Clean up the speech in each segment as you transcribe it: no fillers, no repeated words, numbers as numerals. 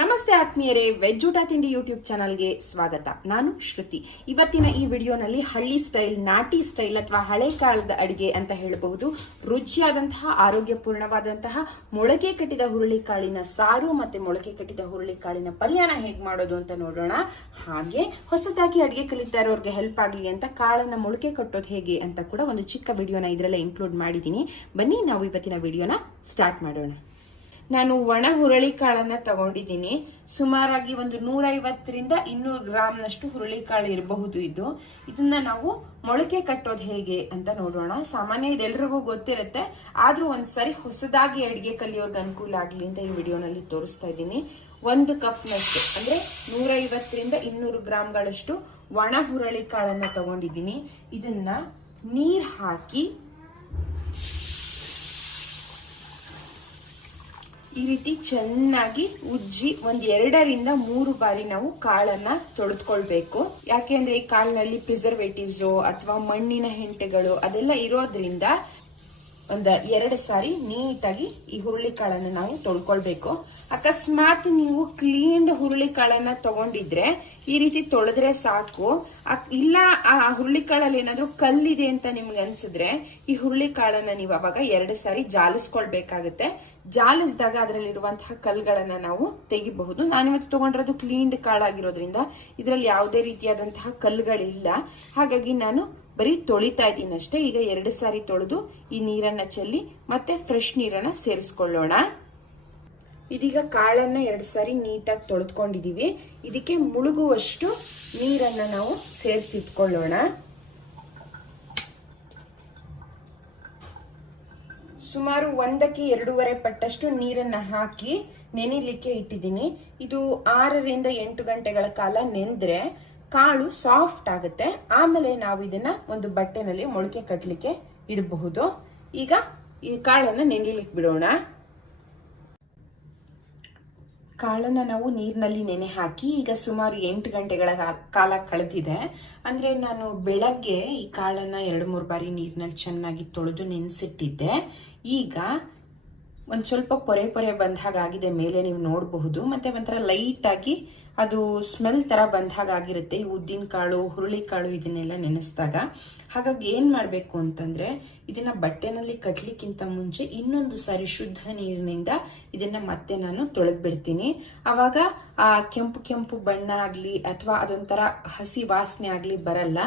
ನಮಸ್ತೆ ಆತ್ಮೀಯರೇ, ವೆಜ್ ಊಟ ತಿಂಡಿ ಯೂಟ್ಯೂಬ್ ಚಾನಲ್ಗೆ ಸ್ವಾಗತ. ನಾನು ಶ್ರುತಿ. ಇವತ್ತಿನ ಈ ವಿಡಿಯೋನಲ್ಲಿ ಹಳ್ಳಿ ಸ್ಟೈಲ್, ನಾಟಿ ಸ್ಟೈಲ್ ಅಥವಾ ಹಳೆ ಕಾಲದ ಅಡಿಗೆ ಅಂತ ಹೇಳಬಹುದು, ರುಚಿಯಾದಂತಹ ಆರೋಗ್ಯಪೂರ್ಣವಾದಂತಹ ಮೊಳಕೆ ಕಟ್ಟಿದ ಹುರುಳಿಕಾಳಿನ ಸಾರು ಮತ್ತೆ ಮೊಳಕೆ ಕಟ್ಟಿದ ಹುರುಳಿಕಾಳಿನ ಪಲ್ಯನ ಹೇಗೆ ಮಾಡೋದು ಅಂತ ನೋಡೋಣ. ಹಾಗೆ ಹೊಸದಾಗಿ ಅಡಿಗೆ ಕಲಿತಾ ಇರೋರಿಗೆ ಹೆಲ್ಪ್ ಆಗಲಿ ಅಂತ ಕಾಳನ್ನ ಮೊಳಕೆ ಕಟ್ಟೋದು ಹೇಗೆ ಅಂತ ಕೂಡ ಒಂದು ಚಿಕ್ಕ ವಿಡಿಯೋನ ಇದರಲ್ಲೇ ಇನ್ಕ್ಲೂಡ್ ಮಾಡಿದ್ದೀನಿ. ಬನ್ನಿ ನಾವು ಇವತ್ತಿನ ವಿಡಿಯೋನ ಸ್ಟಾರ್ಟ್ ಮಾಡೋಣ. ನಾನು ಒಣ ಹುರುಳಿಕಾಳನ್ನ ತಗೊಂಡಿದ್ದೀನಿ. ಸುಮಾರಾಗಿ ಒಂದು 150ರಿಂದ 200 ಗ್ರಾಮ್ನಷ್ಟು ಹುರುಳಿಕಾಳು ಇರಬಹುದು. ಇದನ್ನ ನಾವು ಮೊಳಕೆ ಕಟ್ಟೋದು ಹೇಗೆ ಅಂತ ನೋಡೋಣ. ಸಾಮಾನ್ಯ ಇದೆಲ್ರಿಗೂ ಗೊತ್ತಿರುತ್ತೆ, ಆದ್ರೂ ಒಂದ್ಸರಿ ಹೊಸದಾಗಿ ಅಡಿಗೆ ಕಲಿಯೋರ್ಗೆ ಅನುಕೂಲ ಆಗ್ಲಿ ಅಂತ ಈ ವಿಡಿಯೋನಲ್ಲಿ ತೋರಿಸ್ತಾ ಇದ್ದೀನಿ. 1 ಕಪ್ನಷ್ಟು ಅಂದ್ರೆ 150ರಿಂದ 200 ಗ್ರಾಮ್ಗಳಷ್ಟು ಒಣ ಹುರುಳಿಕಾಳನ್ನ ತಗೊಂಡಿದ್ದೀನಿ. ಇದನ್ನ ನೀರ್ ಹಾಕಿ ಈ ರೀತಿ ಚೆನ್ನಾಗಿ ಉಜ್ಜಿ 2ರಿಂದ 3 ಬಾರಿ ನಾವು ಕಾಳನ್ನ ತೊಳೆದುಕೊಳ್ಬೇಕು. ಯಾಕೆಂದ್ರೆ ಈ ಕಾಳಿನಲ್ಲಿ ಪ್ರಿಸರ್ವೇಟಿವ್ಸ್ ಅಥವಾ ಮಣ್ಣಿನ ಹೆಂಟೆಗಳು ಅದೆಲ್ಲ ಇರೋದ್ರಿಂದ 2 ಸಾರಿ ನೀಟಾಗಿ ಈ ಹುರುಳಿಕಾಳನ್ನ ನಾವು ತೊಳ್ಕೊಳ್ಬೇಕು. ಅಕಸ್ಮಾತ್ ನೀವು ಕ್ಲೀನ್ಡ್ ಹುರುಳಿಕಾಳನ್ನ ತಗೊಂಡಿದ್ರೆ ಈ ರೀತಿ ತೊಳೆದ್ರೆ ಸಾಕು. ಇಲ್ಲ ಆ ಹುರುಳಿಕಾಳಲ್ಲಿ ಏನಾದ್ರೂ ಕಲ್ಲಿದೆ ಅಂತ ನಿಮ್ಗೆ ಅನ್ಸಿದ್ರೆ ಈ ಹುರುಳಿಕಾಳನ್ನ ನೀವು ಅವಾಗ 2 ಸಾರಿ ಜಾಲಿಸ್ಕೊಳ್ಬೇಕಾಗತ್ತೆ. ಜಾಲಿಸಿದಾಗ ಅದರಲ್ಲಿರುವಂತಹ ಕಲ್ಗಳನ್ನ ನಾವು ತೆಗಿಬಹುದು. ನಾನಿವತ್ತು ತಗೊಂಡಿರೋದು ಕ್ಲೀನ್ಡ್ ಕಾಳಾಗಿರೋದ್ರಿಂದ ಇದರಲ್ಲಿ ಯಾವುದೇ ರೀತಿಯಾದಂತಹ ಕಲ್ಲುಗಳಿಲ್ಲ. ಹಾಗಾಗಿ ನಾನು ಬರೀ ತೊಳಿತಾ ಇದ್ದೀನಿ ಅಷ್ಟೇ. ಈಗ 2 ಸಾರಿ ತೊಳೆದು ಈ ನೀರನ್ನ ಚೆಲ್ಲಿ ಮತ್ತೆ ಫ್ರೆಶ್ ನೀರನ್ನ ಸೇರಿಸ್ಕೊಳ್ಳೋಣ. ಇದೀಗ ಕಾಳನ್ನ 2 ಸಾರಿ ನೀಟಾಗಿ ತೊಳೆದುಕೊಂಡಿದೀವಿ. ಇದಕ್ಕೆ ಮುಳುಗುವಷ್ಟು ನೀರನ್ನ ನಾವು ಸೇರಿಸಿಟ್ಕೊಳ್ಳೋಣ. ಸುಮಾರು 1ಕ್ಕೆ 2.5 ಪಟ್ಟಷ್ಟು ನೀರನ್ನ ಹಾಕಿ ನೆನಿಲಿಕ್ಕೆ ಇಟ್ಟಿದ್ದೀನಿ. ಇದು 6ರಿಂದ 8 ಗಂಟೆಗಳ ಕಾಲ ನೆಂದ್ರೆ ಕಾಳು ಸಾಫ್ಟ್ ಆಗುತ್ತೆ. ಆಮೇಲೆ ನಾವು ಇದನ್ನ ಒಂದು ಬಟ್ಟೆನಲ್ಲಿ ಮೊಳಕೆ ಕಟ್ಟಲಿಕ್ಕೆ ಇಡಬಹುದು. ಈಗ ಈ ಕಾಳನ್ನ ನೆನೆಲಿಕ್ಕೆ ಬಿಡೋಣ. ಕಾಳನ್ನ ನಾವು ನೀರಿನಲ್ಲಿ ನೆನೆ ಹಾಕಿ ಈಗ ಸುಮಾರು 8 ಗಂಟೆಗಳ ಕಾಲ ಕಳೆದಿದೆ. ಅಂದ್ರೆ ನಾನು ಬೆಳಗ್ಗೆ ಈ ಕಾಳನ್ನ 2-3 ಬಾರಿ ನೀರಿನಲ್ಲಿ ಚೆನ್ನಾಗಿ ತೊಳೆದು ನೆನೆಸಿಟ್ಟಿದ್ದೆ. ಈಗ ಒಂದ್ ಸ್ವಲ್ಪ ಪೊರೆ ಬಂದ ಹಾಗಾಗಿದೆ, ಮೇಲೆ ನೀವು ನೋಡಬಹುದು. ಮತ್ತೆ ಒಂಥರ ಲೈಟ್ ಆಗಿ ಅದು ಸ್ಮೆಲ್ ತರ ಬಂದ ಹಾಗಾಗಿರುತ್ತೆ ಈ ಉದ್ದಿನ ಕಾಳು, ಹುರುಳಿಕಾಳು ಇದನ್ನೆಲ್ಲ ನೆನೆಸಿದಾಗ. ಹಾಗಾಗಿ ಏನ್ ಮಾಡ್ಬೇಕು ಅಂತಂದ್ರೆ ಇದನ್ನ ಬಟ್ಟೆನಲ್ಲಿ ಕಟ್ಲಿಕ್ಕಿಂತ ಮುಂಚೆ ಇನ್ನೊಂದು ಸಾರಿ ಶುದ್ಧ ನೀರಿನಿಂದ ಇದನ್ನ ಮತ್ತೆ ನಾನು ತೊಳೆದ್ ಬಿಡ್ತೀನಿ. ಅವಾಗ ಆ ಕೆಂಪು ಬಣ್ಣ ಆಗ್ಲಿ ಅಥವಾ ಅದೊಂಥರ ಹಸಿ ವಾಸನೆ ಆಗ್ಲಿ ಬರಲ್ಲ.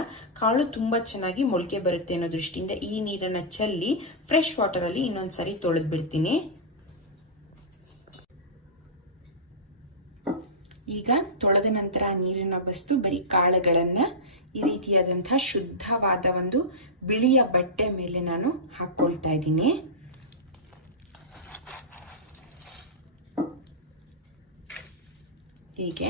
ಕಾಳು ತುಂಬಾ ಚೆನ್ನಾಗಿ ಮೊಳಕೆ ಬರುತ್ತೆ ಅನ್ನೋ ದೃಷ್ಟಿಯಿಂದ ಈ ನೀರನ್ನ ಚೆಲ್ಲಿ ಫ್ರೆಶ್ ವಾಟರ್ ಅಲ್ಲಿ ಇನ್ನೊಂದ್ಸರಿ ತೊಳೆದ್ ಬಿಡ್ತೀನಿ. ಈಗ ತೊಳೆದ ನಂತರ ನೀರನ್ನ ಬಸ್ತು ಬರೀ ಕಾಳುಗಳನ್ನ ಈ ರೀತಿಯಾದಂತಹ ಶುದ್ಧವಾದ ಒಂದು ಬಿಳಿಯ ಬಟ್ಟೆ ಮೇಲೆ ನಾನು ಹಾಕೊಳ್ತಾ ಇದ್ದೀನಿ. ಹೀಗೆ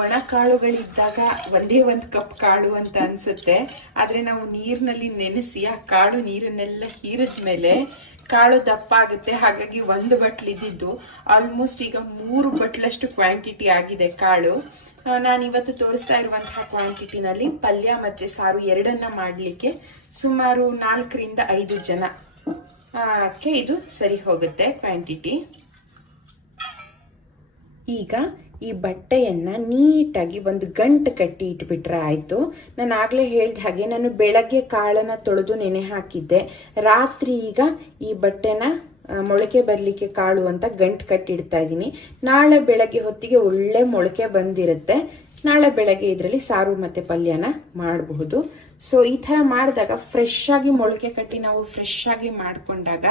ಒಣ ಕಾಳುಗಳಿದ್ದಾಗ 1 ಕಪ್ ಕಾಳು ಅಂತ ಅನ್ಸುತ್ತೆ. ಆದ್ರೆ ನಾವು ನೀರಿನಲ್ಲಿ ನೆನೆಸಿ ಆ ಕಾಳು ನೀರನ್ನೆಲ್ಲ ಹೀರಿದ್ಮೇಲೆ ಕಾಳು ದಪ್ಪ ಆಗುತ್ತೆ. ಹಾಗಾಗಿ 1 ಬಟ್ಲು ಇದ್ದಿದ್ದು ಆಲ್ಮೋಸ್ಟ್ ಈಗ 3 ಬಟ್ಲಷ್ಟು ಕ್ವಾಂಟಿಟಿ ಆಗಿದೆ ಕಾಳು. ನಾನು ಇವತ್ತು ತೋರಿಸ್ತಾ ಇರುವಂತಹ ಕ್ವಾಂಟಿಟಿನಲ್ಲಿ ಪಲ್ಯ ಮತ್ತೆ ಸಾರು 2 ಮಾಡ್ಲಿಕ್ಕೆ ಸುಮಾರು 4ರಿಂದ 5 ಜನಕ್ಕೆ ಇದು ಸರಿ ಹೋಗುತ್ತೆ ಕ್ವಾಂಟಿಟಿ. ಈಗ ಈ ಬಟ್ಟೆಯನ್ನ ನೀಟಾಗಿ 1 ಗಂಟೆ ಕಟ್ಟಿ ಇಟ್ಬಿಟ್ರೆ ಆಯ್ತು. ನಾನು ಆಗ್ಲೇ ಹೇಳ್ದ ಹಾಗೆ ನಾನು ಬೆಳಗ್ಗೆ ಕಾಳನ್ನ ತೊಳೆದು ನೆನೆ ಹಾಕಿದ್ದೆ. ರಾತ್ರಿ ಈಗ ಈ ಬಟ್ಟೆನ ಮೊಳಕೆ ಬರ್ಲಿಕ್ಕೆ ಕಾಳು ಅಂತ ಗಂಟು ಕಟ್ಟಿಡ್ತಾ ಇದ್ದೀನಿ. ನಾಳೆ ಬೆಳಗ್ಗೆ ಹೊತ್ತಿಗೆ ಒಳ್ಳೆ ಮೊಳಕೆ ಬಂದಿರುತ್ತೆ. ನಾಳೆ ಬೆಳಗ್ಗೆ ಇದರಲ್ಲಿ ಸಾರು ಮತ್ತೆ ಪಲ್ಯನ ಮಾಡಬಹುದು. ಸೊ ಈ ತರ ಮಾಡಿದಾಗ ಫ್ರೆಶ್ ಆಗಿ ಮೊಳಕೆ ಕಟ್ಟಿ ನಾವು ಫ್ರೆಶ್ ಆಗಿ ಮಾಡ್ಕೊಂಡಾಗ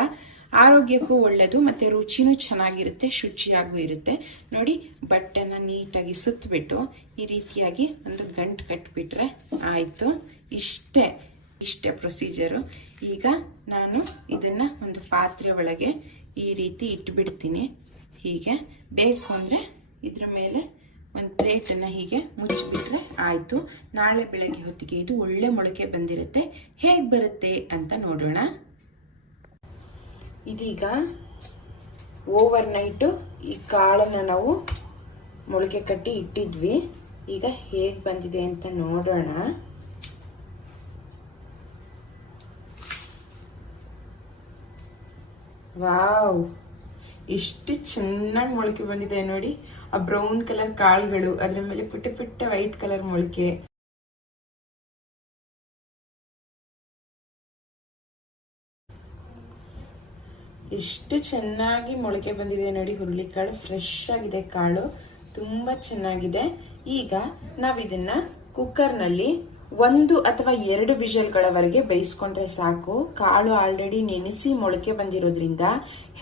ಆರೋಗ್ಯಕ್ಕೂ ಒಳ್ಳೇದು ಮತ್ತೆ ರುಚಿನೂ ಚೆನ್ನಾಗಿರುತ್ತೆ, ಶುಚಿಯಾಗೂ ಇರುತ್ತೆ. ನೋಡಿ, ಬಟ್ಟೆನ ನೀಟಾಗಿ ಸುತ್ತಬಿಟ್ಟು ಈ ರೀತಿಯಾಗಿ 1 ಗಂಟು ಕಟ್ಬಿಟ್ರೆ ಆಯ್ತು. ಇಷ್ಟೇ ಪ್ರೊಸೀಜರು. ಈಗ ನಾನು ಇದನ್ನ ಒಂದು ಪಾತ್ರೆ ಒಳಗೆ ಈ ರೀತಿ ಇಟ್ಬಿಡ್ತೀನಿ. ಹೀಗೆ ಬೇಕು ಅಂದ್ರೆ ಇದ್ರ ಮೇಲೆ ಒಂದು ಪ್ಲೇಟನ್ನ ಹೀಗೆ ಮುಚ್ಚಿಬಿಟ್ರೆ ಆಯ್ತು. ನಾಳೆ ಬೆಳಗ್ಗೆ ಹೊತ್ತಿಗೆ ಇದು ಒಳ್ಳೆ ಮೊಳಕೆ ಬಂದಿರುತ್ತೆ. ಹೇಗೆ ಬರುತ್ತೆ ಅಂತ ನೋಡೋಣ. ಇದೀಗ ಓವರ್ ನೈಟು ಈ ಕಾಳನ್ನ ನಾವು ಮೊಳಕೆ ಕಟ್ಟಿ ಇಟ್ಟಿದ್ವಿ. ಈಗ ಹೇಗೆ ಬಂದಿದೆ ಅಂತ ನೋಡೋಣ. ವಾವ್, ಎಷ್ಟು ಚೆನ್ನಾಗಿ ಮೊಳಕೆ ಬಂದಿದೆ ನೋಡಿ. ಆ ಬ್ರೌನ್ ಕಲರ್ ಕಾಳುಗಳು, ಅದ್ರ ಮೇಲೆ ಪುಟ್ಟ ಪುಟ್ಟ ವೈಟ್ ಕಲರ್ ಮೊಳಕೆ. ಎಷ್ಟು ಚೆನ್ನಾಗಿ ಮೊಳಕೆ ಬಂದಿದೆ ನೋಡಿ. ಹುರುಳಿಕಾಳು ಫ್ರೆಶ್ ಆಗಿದೆ, ಕಾಳು ತುಂಬಾ ಚೆನ್ನಾಗಿದೆ. ಈಗ ನಾವಿದನ್ನ ಕುಕ್ಕರ್ನಲ್ಲಿ 1 ಅಥವಾ 2 ವಿಷಲ್ಗಳವರೆಗೆ ಬೇಯಿಸ್ಕೊಂಡ್ರೆ ಸಾಕು. ಕಾಳು ಆಲ್ರೆಡಿ ನೆನೆಸಿ ಮೊಳಕೆ ಬಂದಿರೋದ್ರಿಂದ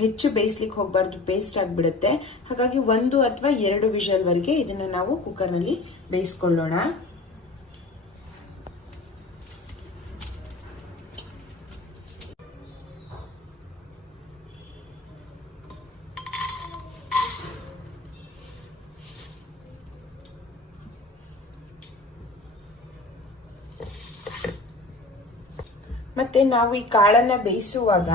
ಹೆಚ್ಚು ಬೇಯಿಸ್ಲಿಕ್ಕೆ ಹೋಗ್ಬಾರ್ದು, ಪೇಸ್ಟ್ ಆಗಿಬಿಡುತ್ತೆ. ಹಾಗಾಗಿ 1 ಅಥವಾ 2 ವಿಷಲ್ವರೆಗೆ ಇದನ್ನ ನಾವು ಕುಕ್ಕರ್ನಲ್ಲಿ ಬೇಯಿಸ್ಕೊಳ್ಳೋಣ. ಮತ್ತೆ ನಾವು ಈ ಕಾಳನ್ನ ಬೇಯಿಸುವಾಗ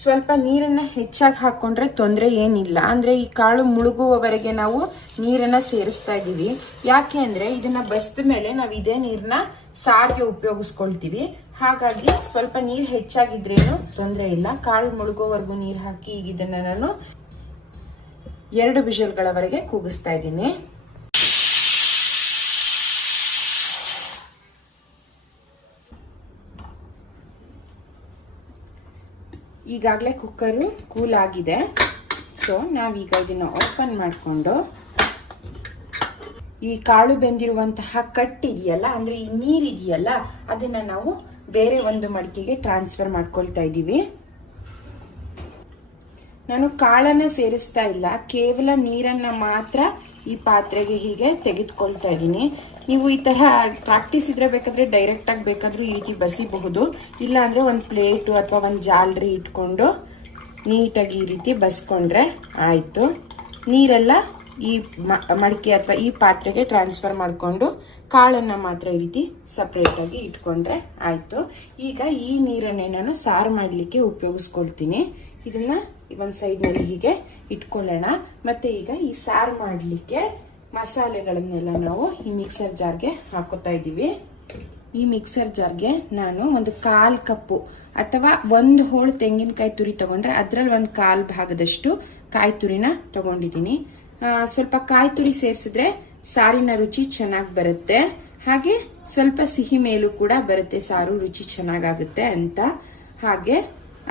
ಸ್ವಲ್ಪ ನೀರನ್ನ ಹೆಚ್ಚಾಗಿ ಹಾಕೊಂಡ್ರೆ ತೊಂದರೆ ಏನಿಲ್ಲ. ಅಂದ್ರೆ ಈ ಕಾಳು ಮುಳುಗುವವರೆಗೆ ನಾವು ನೀರನ್ನ ಸೇರಿಸ್ತಾ ಇದೀವಿ. ಯಾಕೆ ಅಂದ್ರೆ ಇದನ್ನ ಬಸ್ದ ಮೇಲೆ ನಾವು ಇದೇ ನೀರನ್ನ ಸಾರಿಗೆ ಉಪಯೋಗಿಸ್ಕೊಳ್ತೀವಿ. ಹಾಗಾಗಿ ಸ್ವಲ್ಪ ನೀರು ಹೆಚ್ಚಾಗಿದ್ರೇನು ತೊಂದರೆ ಇಲ್ಲ. ಕಾಳು ಮುಳುಗೋವರೆಗೂ ನೀರು ಹಾಕಿ ಈಗ ಇದನ್ನ ನಾನು 2 ವಿಷಲ್ಗಳವರೆಗೆ ಕೂಗಿಸ್ತಾ ಇದ್ದೀನಿ. ಈಗಾಗಲೇ ಕುಕ್ಕರು ಕೂಲ್ ಆಗಿದೆ. ಸೊ ನಾವೀಗ ಇದನ್ನ ಓಪನ್ ಮಾಡಿಕೊಂಡು ಈ ಕಾಳು ಬೆಂದಿರುವಂತಹ ಕಟ್ಟಿದೆಯಲ್ಲ, ಅಂದ್ರೆ ಈ ನೀರಿದೆಯಲ್ಲ, ಅದನ್ನ ನಾವು ಬೇರೆ ಒಂದು ಮಡಿಕೆಗೆ ಟ್ರಾನ್ಸ್ಫರ್ ಮಾಡ್ಕೊಳ್ತಾ ಇದ್ದೀವಿ. ನಾನು ಕಾಳನ್ನ ಸೇರಿಸ್ತಾ ಇಲ್ಲ, ಕೇವಲ ನೀರನ್ನ ಮಾತ್ರ ಈ ಪಾತ್ರೆಗೆ ಹೀಗೆ ತೆಗೆದುಕೊಳ್ತಾ ಇದ್ದೀನಿ. ನೀವು ಈ ತರ ಪ್ರಾಕ್ಟೀಸ್ ಇದ್ರೆ ಬೇಕಾದ್ರೆ ಡೈರೆಕ್ಟ್ ಆಗಿ ಬೇಕಾದ್ರೂ ಈ ರೀತಿ ಬಸಿಬಹುದು. ಇಲ್ಲ ಅಂದ್ರೆ ಒಂದು ಪ್ಲೇಟು ಅಥವಾ ಒಂದು ಜಾಲರಿ ಇಟ್ಕೊಂಡು ನೀಟಾಗಿ ಈ ರೀತಿ ಬಸ್ಕೊಂಡ್ರೆ ಆಯ್ತು. ನೀರೆಲ್ಲ ಈ ಮಡಿಕೆ ಅಥವಾ ಈ ಪಾತ್ರೆಗೆ ಟ್ರಾನ್ಸ್ಫರ್ ಮಾಡಿಕೊಂಡು ಕಾಳನ್ನ ಮಾತ್ರ ಈ ರೀತಿ ಸಪ್ರೇಟ್ ಆಗಿ ಇಟ್ಕೊಂಡ್ರೆ ಆಯ್ತು. ಈಗ ಈ ನೀರನ್ನೇ ನಾನು ಸಾರು ಮಾಡಲಿಕ್ಕೆ ಉಪಯೋಗಿಸ್ಕೊಳ್ತೀನಿ. ಇದನ್ನ ಒಂದು ಸೈಡ್ ನಲ್ಲಿ ಹೀಗೆ ಇಟ್ಕೊಳ್ಳೋಣ. ಮತ್ತೆ ಈಗ ಈ ಸಾರು ಮಾಡಲಿಕ್ಕೆ ಮಸಾಲೆಗಳನ್ನೆಲ್ಲ ನಾವು ಈ ಮಿಕ್ಸರ್ ಜಾರ್ಗೆ ಹಾಕೋತಾ ಇದ್ದೀವಿ. ಈ ಮಿಕ್ಸರ್ ಜಾರ್ಗೆ ನಾನು ಒಂದು 1/4 ಕಪ್ಪು ಅಥವಾ 1 ಹೋಳು ತೆಂಗಿನಕಾಯಿ ತುರಿ ತಗೊಂಡ್ರೆ ಅದ್ರಲ್ಲಿ 1/4 ಭಾಗದಷ್ಟು ಕಾಯಿ ತುರಿನ ತಗೊಂಡಿದ್ದೀನಿ. ಸ್ವಲ್ಪ ಕಾಯಿ ತುರಿ ಸೇರಿಸಿದ್ರೆ ಸಾರಿನ ರುಚಿ ಚೆನ್ನಾಗಿ ಬರುತ್ತೆ. ಹಾಗೆ ಸ್ವಲ್ಪ ಸಿಹಿ ಮೇಲೂ ಕೂಡ ಬರುತ್ತೆ, ಸಾರು ರುಚಿ ಚೆನ್ನಾಗಾಗುತ್ತೆ ಅಂತ. ಹಾಗೆ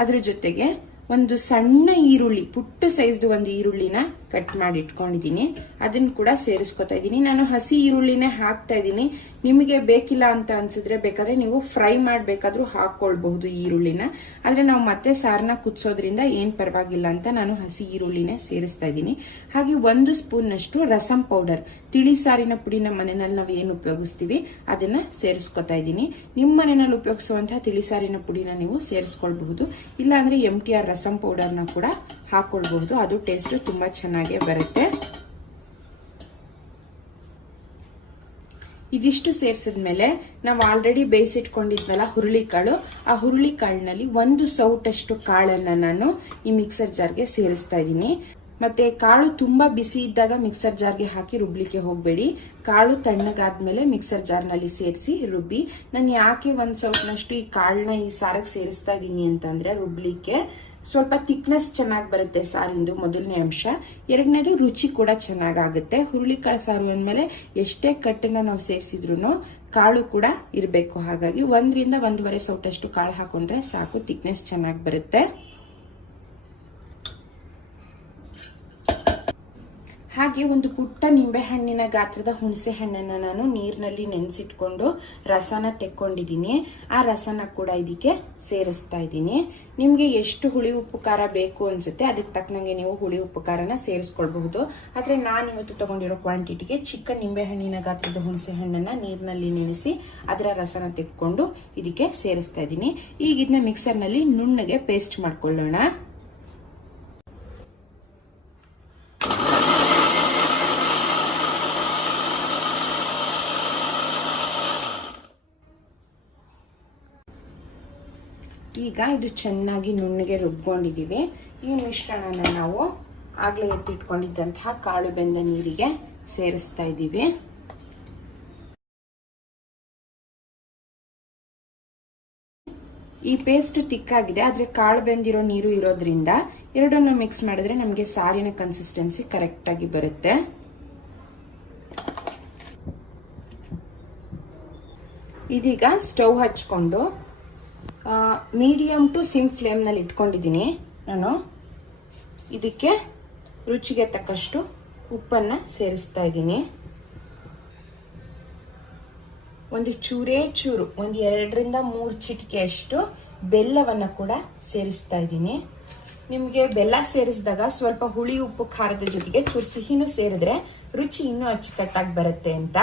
ಅದ್ರ ಜೊತೆಗೆ ಒಂದು ಸಣ್ಣ ಈರುಳ್ಳಿ, ಪುಟ್ಟ ಸೈಜ್ದು ಒಂದು ಈರುಳ್ಳಿನ ಕಟ್ ಮಾಡಿ ಇಟ್ಕೊಂಡಿದ್ದೀನಿ. ಅದನ್ನ ಕೂಡ ಸೇರಿಸ್ಕೊತಾ ಇದ್ದೀನಿ. ನಾನು ಹಸಿ ಈರುಳ್ಳಿನೇ ಹಾಕ್ತಾ ಇದ್ದೀನಿ. ನಿಮಗೆ ಬೇಕಿಲ್ಲ ಅಂತ ಅನ್ಸಿದ್ರೆ ಬೇಕಾದ್ರೆ ನೀವು ಫ್ರೈ ಮಾಡಬೇಕಾದ್ರೂ ಹಾಕೊಳ್ಬಹುದು ಈರುಳ್ಳಿನ. ಆದ್ರೆ ನಾವು ಮತ್ತೆ ಸಾರನ್ನ ಕುದಿಸೋದ್ರಿಂದ ಏನ್ ಪರವಾಗಿಲ್ಲ ಅಂತ ನಾನು ಹಸಿ ಈರುಳ್ಳಿನೇ ಸೇರಿಸ್ತಾ ಇದ್ದೀನಿ. ಹಾಗೆ 1 ಸ್ಪೂನ್ನಷ್ಟು ರಸಂ ಪೌಡರ್, ತಿಳಿ ಸಾರಿನ ಪುಡಿ ನಮ್ಮ ಮನೆಯಲ್ಲಿ ನಾವು ಏನು ಉಪಯೋಗಿಸ್ತೀವಿ ಅದನ್ನ ಸೇರಿಸ್ಕೊತಾ ಇದ್ದೀನಿ. ನಿಮ್ಮ ಮನೆಯಲ್ಲಿ ಉಪಯೋಗಿಸುವಂತಹ ತಿಳಿ ಸಾರಿನ ಪುಡಿನ ನೀವು ಸೇರಿಸ್ಕೊಳ್ಬಹುದು. ಇಲ್ಲ ಅಂದ್ರೆ MTR ರಸಂ ಪೌಡರ್ನ ಕೂಡ ಹಾಕೊಳ್ಬಹುದು. ಅದು ಟೇಸ್ಟ್ ತುಂಬಾ ಚೆನ್ನಾಗೇ ಬರುತ್ತೆ. ಇದಿಷ್ಟು ಸೇರಿಸಿದ್ಮೇಲೆ ನಾವು ಆಲ್ರೆಡಿ ಬೇಯಿಸಿಟ್ಕೊಂಡಿದ್ವಲ್ಲ ಹುರುಳಿಕಾಳು, ಆ ಹುರುಳಿಕಾಳಿನಲ್ಲಿ 1 ಸೌಟಷ್ಟು ಕಾಳನ್ನ ನಾನು ಈ ಮಿಕ್ಸರ್ ಜಾರ್ಗೆ ಸೇರಿಸ್ತಾ ಇದ್ದೀನಿ. ಮತ್ತೆ ಕಾಳು ತುಂಬಾ ಬಿಸಿ ಇದ್ದಾಗ ಮಿಕ್ಸರ್ ಜಾರ್ಗೆ ಹಾಕಿ ರುಬ್ಲಿಕ್ಕೆ ಹೋಗಬೇಡಿ. ಕಾಳು ತಣ್ಣಗಾದ್ಮೇಲೆ ಮಿಕ್ಸರ್ ಜಾರ್ನಲ್ಲಿ ಸೇರಿಸಿ ರುಬ್ಬಿ. ನಾನು ಯಾಕೆ 1 ಸೌಟ್ನಷ್ಟು ಈ ಕಾಳನ್ನ ಈ ಸಾರಿಗೆ ಸೇರಿಸ್ತಾ ಇದ್ದೀನಿ ಅಂತಂದ್ರೆ ರುಬ್ಲಿಕ್ಕೆ ಸ್ವಲ್ಪ ಥಿಕ್ನೆಸ್ ಚೆನ್ನಾಗಿ ಬರುತ್ತೆ ಸಾರಿಂದು, ಮೊದಲನೇ ಅಂಶ. ಎರಡನೇದು ರುಚಿ ಕೂಡ ಚೆನ್ನಾಗಾಗುತ್ತೆ. ಹುರುಳಿಕಾಳು ಸಾರು ಅಂದಮೇಲೆ ಎಷ್ಟೇ ಕಟ್ಟನ್ನ ನಾವು ಸೇರಿಸಿದ್ರು ಕಾಳು ಕೂಡ ಇರಬೇಕು. ಹಾಗಾಗಿ 1 ರಿಂದ 1.5 ಸೌಟಷ್ಟು ಕಾಳು ಹಾಕೊಂಡ್ರೆ ಸಾಕು, ಥಿಕ್ನೆಸ್ ಚೆನ್ನಾಗಿ ಬರುತ್ತೆ. ಹಾಗೆ ಒಂದು ಪುಟ್ಟ ನಿಂಬೆಹಣ್ಣಿನ ಗಾತ್ರದ ಹುಣಸೆ ಹಣ್ಣನ್ನ ನಾನು ನೀರಿನಲ್ಲಿ ನೆನೆಸಿಟ್ಕೊಂಡು ರಸನ ತೆಕ್ಕೊಂಡಿದ್ದೀನಿ. ಆ ರಸನ ಕೂಡ ಇದಕ್ಕೆ ಸೇರಿಸ್ತಾ ಇದ್ದೀನಿ. ನಿಮ್ಗೆ ಎಷ್ಟು ಹುಳಿ ಉಪ್ಪು ಖಾರ ಬೇಕು ಅನ್ಸುತ್ತೆ ಅದಕ್ಕೆ ತಕ್ಕನಂಗೆ ನೀವು ಹುಳಿ ಉಪ್ಪು ಖಾರನ ಸೇರಿಸ್ಕೊಳ್ಬಹುದು. ಆದ್ರೆ ನಾನು ಇವತ್ತು ತಗೊಂಡಿರೋ ಕ್ವಾಂಟಿಟಿಗೆ ಚಿಕ್ಕ ನಿಂಬೆಹಣ್ಣಿನ ಗಾತ್ರದ ಹುಣಸೆ ಹಣ್ಣನ್ನ ನೀರಿನಲ್ಲಿ ನೆನೆಸಿ ಅದರ ರಸನ ತೆಕ್ಕೊಂಡು ಇದಕ್ಕೆ ಸೇರಿಸ್ತಾ ಇದ್ದೀನಿ. ಈಗ ಇದನ್ನ ಮಿಕ್ಸರ್ ನಲ್ಲಿ ನುಣ್ಣಗೆ ಪೇಸ್ಟ್ ಮಾಡ್ಕೊಳ್ಳೋಣ. ಈಗ ಇದು ಚೆನ್ನಾಗಿ ನುಣ್ಣಗೆ ರುಬ್ಕೊಂಡಿದ್ದೀವಿ. ಈ ಮಿಶ್ರಣನ ನಾವು ಆಗ್ಲೇ ಎತ್ತಿಟ್ಕೊಂಡಿದ್ದಂತಹ ಕಾಳು ಬೆಂದ ನೀರಿಗೆ ಸೇರಿಸ್ತಾ ಇದ್ದೀವಿ. ಈ ಪೇಸ್ಟ್ ತಿಕ್ಕಾಗಿದೆ, ಆದರೆ ಕಾಳು ಬೆಂದಿರೋ ನೀರು ಇರೋದ್ರಿಂದ ಎರಡನ್ನು ಮಿಕ್ಸ್ ಮಾಡಿದ್ರೆ ನಮಗೆ ಸಾರಿನ ಕನ್ಸಿಸ್ಟೆನ್ಸಿ ಕರೆಕ್ಟಾಗಿ ಬರುತ್ತೆ. ಇದೀಗ ಸ್ಟವ್ ಹಚ್ಕೊಂಡು ಮೀಡಿಯಂ ಟು ಸಿಮ್ ಫ್ಲೇಮ್ನಲ್ಲಿ ಇಟ್ಕೊಂಡಿದ್ದೀನಿ ನಾನು. ಇದಕ್ಕೆ ರುಚಿಗೆ ತಕ್ಕಷ್ಟು ಉಪ್ಪನ್ನು ಸೇರಿಸ್ತಾ ಇದ್ದೀನಿ. ಒಂದು ಚೂರೇ ಚೂರು, ಒಂದು 2 ರಿಂದ 3 ಚಿಟಿಕೆಯಷ್ಟು ಬೆಲ್ಲವನ್ನು ಕೂಡ ಸೇರಿಸ್ತಾ ಇದ್ದೀನಿ. ನಿಮಗೆ ಬೆಲ್ಲ ಸೇರಿಸಿದಾಗ ಸ್ವಲ್ಪ ಹುಳಿ ಉಪ್ಪು ಖಾರದ ಜೊತೆಗೆ ಚೂರು ಸಿಹಿನೂ ಸೇರಿದ್ರೆ ರುಚಿ ಇನ್ನೂ ಅಚ್ಚುಕಟ್ಟಾಗಿ ಬರುತ್ತೆ ಅಂತ.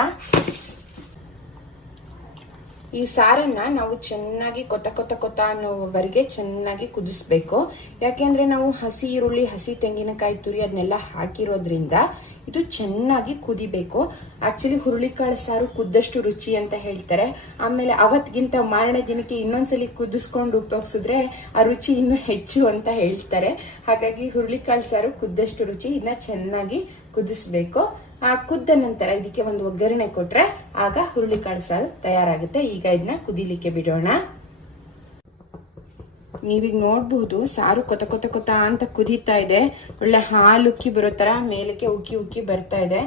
ಈ ಸಾರನ್ನ ನಾವು ಚೆನ್ನಾಗಿ ಕೊತ ಅನ್ನೋವರೆಗೆ ಚೆನ್ನಾಗಿ ಕುದಿಸ್ಬೇಕು. ಯಾಕೆಂದ್ರೆ ನಾವು ಹಸಿ ಈರುಳ್ಳಿ, ಹಸಿ ತೆಂಗಿನಕಾಯಿ ತುರಿ ಅದನ್ನೆಲ್ಲ ಹಾಕಿರೋದ್ರಿಂದ ಇದು ಚೆನ್ನಾಗಿ ಕುದಿಬೇಕು. ಆಕ್ಚುಲಿ ಹುರುಳಿಕಾಳು ಸಾರು ಕುದ್ದಷ್ಟು ರುಚಿ ಅಂತ ಹೇಳ್ತಾರೆ. ಆಮೇಲೆ ಅವತ್ತಿಗಿಂತ ಮಾರನೇ ದಿನಕ್ಕೆ ಇನ್ನೊಂದ್ಸಲಿ ಕುದಿಸ್ಕೊಂಡು ಉಪಯೋಗಿಸಿದ್ರೆ ಆ ರುಚಿ ಇನ್ನೂ ಹೆಚ್ಚು ಅಂತ ಹೇಳ್ತಾರೆ. ಹಾಗಾಗಿ ಹುರುಳಿಕಾಳು ಸಾರು ಕುದ್ದಷ್ಟು ರುಚಿ. ಇದನ್ನ ಚೆನ್ನಾಗಿ ಕುದಿಸ್ಬೇಕು. ಆ ಕುದ್ದ ನಂತರ ಇದಕ್ಕೆ ಒಂದು ಒಗ್ಗರಣೆ ಕೊಟ್ರೆ ಆಗ ಹುರುಳಿಕಾಳು ಸಾರು ತಯಾರಾಗುತ್ತೆ. ಈಗ ಇದನ್ನ ಕುದಿಲಿಕ್ಕೆ ಬಿಡೋಣ. ನೀವೀಗ ನೋಡಬಹುದು ಸಾರು ಕೊತ ಅಂತ ಕುದೀತಾ ಇದೆ. ಒಳ್ಳೆ ಹಾಲು ಉಕ್ಕಿ ಬರೋ ತರ ಮೇಲಕ್ಕೆ ಉಕ್ಕಿ ಬರ್ತಾ ಇದೆ.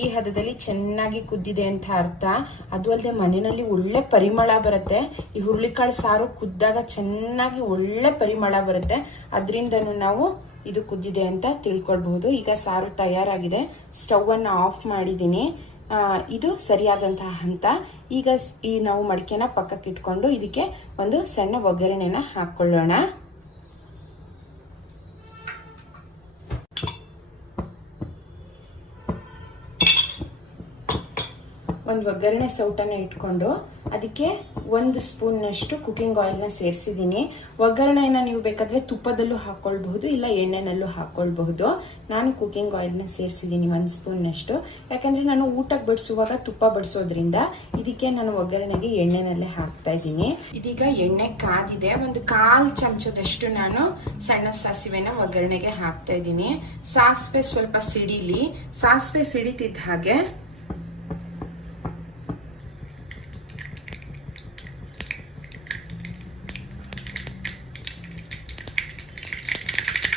ಈ ಹದದಲ್ಲಿ ಚೆನ್ನಾಗಿ ಕುದ್ದಿದೆ ಅಂತ ಅರ್ಥ. ಅದು ಅಲ್ಲದೆ ಮನೆಯಲ್ಲಿ ಒಳ್ಳೆ ಪರಿಮಳ ಬರುತ್ತೆ. ಈ ಹುರುಳಿಕಾಳು ಸಾರು ಕುದ್ದಾಗ ಚೆನ್ನಾಗಿ ಒಳ್ಳೆ ಪರಿಮಳ ಬರುತ್ತೆ. ಅದರಿಂದನೂ ನಾವು ಇದು ಕುದ್ದಿದೆ ಅಂತ ತಿಳ್ಕೊಳ್ಬಹುದು. ಈಗ ಸಾರು ತಯಾರಾಗಿದೆ. ಸ್ಟವ್ ಅನ್ನು ಆಫ್ ಮಾಡಿದ್ದೀನಿ. ಇದು ಸರಿಯಾದಂತಹ ಹಂತ. ಈಗ ಈ ನಾವು ಮಡಿಕೆನ ಪಕ್ಕಕ್ಕೆ ಇಟ್ಕೊಂಡು ಇದಕ್ಕೆ ಒಂದು ಸಣ್ಣ ಒಗ್ಗರಣೆನ ಹಾಕೊಳ್ಳೋಣ. ಒಂದು ಒಗ್ಗರಣೆ ಸೌಟನ್ನ ಇಟ್ಕೊಂಡು ಅದಕ್ಕೆ 1 ಸ್ಪೂನ್ನಷ್ಟು ಕುಕಿಂಗ್ ಆಯಿಲ್ನ ಸೇರಿಸಿದ್ದೀನಿ. ಒಗ್ಗರಣೆನ ನೀವು ಬೇಕಾದ್ರೆ ತುಪ್ಪದಲ್ಲೂ ಹಾಕೊಳ್ಬಹುದು, ಇಲ್ಲ ಎಣ್ಣೆನಲ್ಲೂ ಹಾಕೊಳ್ಬಹುದು. ನಾನು ಕುಕಿಂಗ್ ಆಯಿಲ್ನ ಸೇರಿಸಿದ್ದೀನಿ 1 ಸ್ಪೂನ್ನಷ್ಟು. ಯಾಕಂದ್ರೆ ನಾನು ಊಟಕ್ಕೆ ಬಡಿಸುವಾಗ ತುಪ್ಪ ಬಡಿಸೋದ್ರಿಂದ ಇದಕ್ಕೆ ನಾನು ಒಗ್ಗರಣೆಗೆ ಎಣ್ಣೆನಲ್ಲೇ ಹಾಕ್ತಾ ಇದ್ದೀನಿ. ಇದೀಗ ಎಣ್ಣೆ ಕಾದಿದೆ. ಒಂದು 1/4 ಚಮಚದಷ್ಟು ನಾನು ಸಣ್ಣ ಸಾಸಿವೆನ ಒಗ್ಗರಣೆಗೆ ಹಾಕ್ತಾ ಇದ್ದೀನಿ. ಸಾಸಿವೆ ಸ್ವಲ್ಪ ಸಿಡಿಲಿ. ಸಾಸಿವೆ ಸಿಡಿತಿದ್ದ ಹಾಗೆ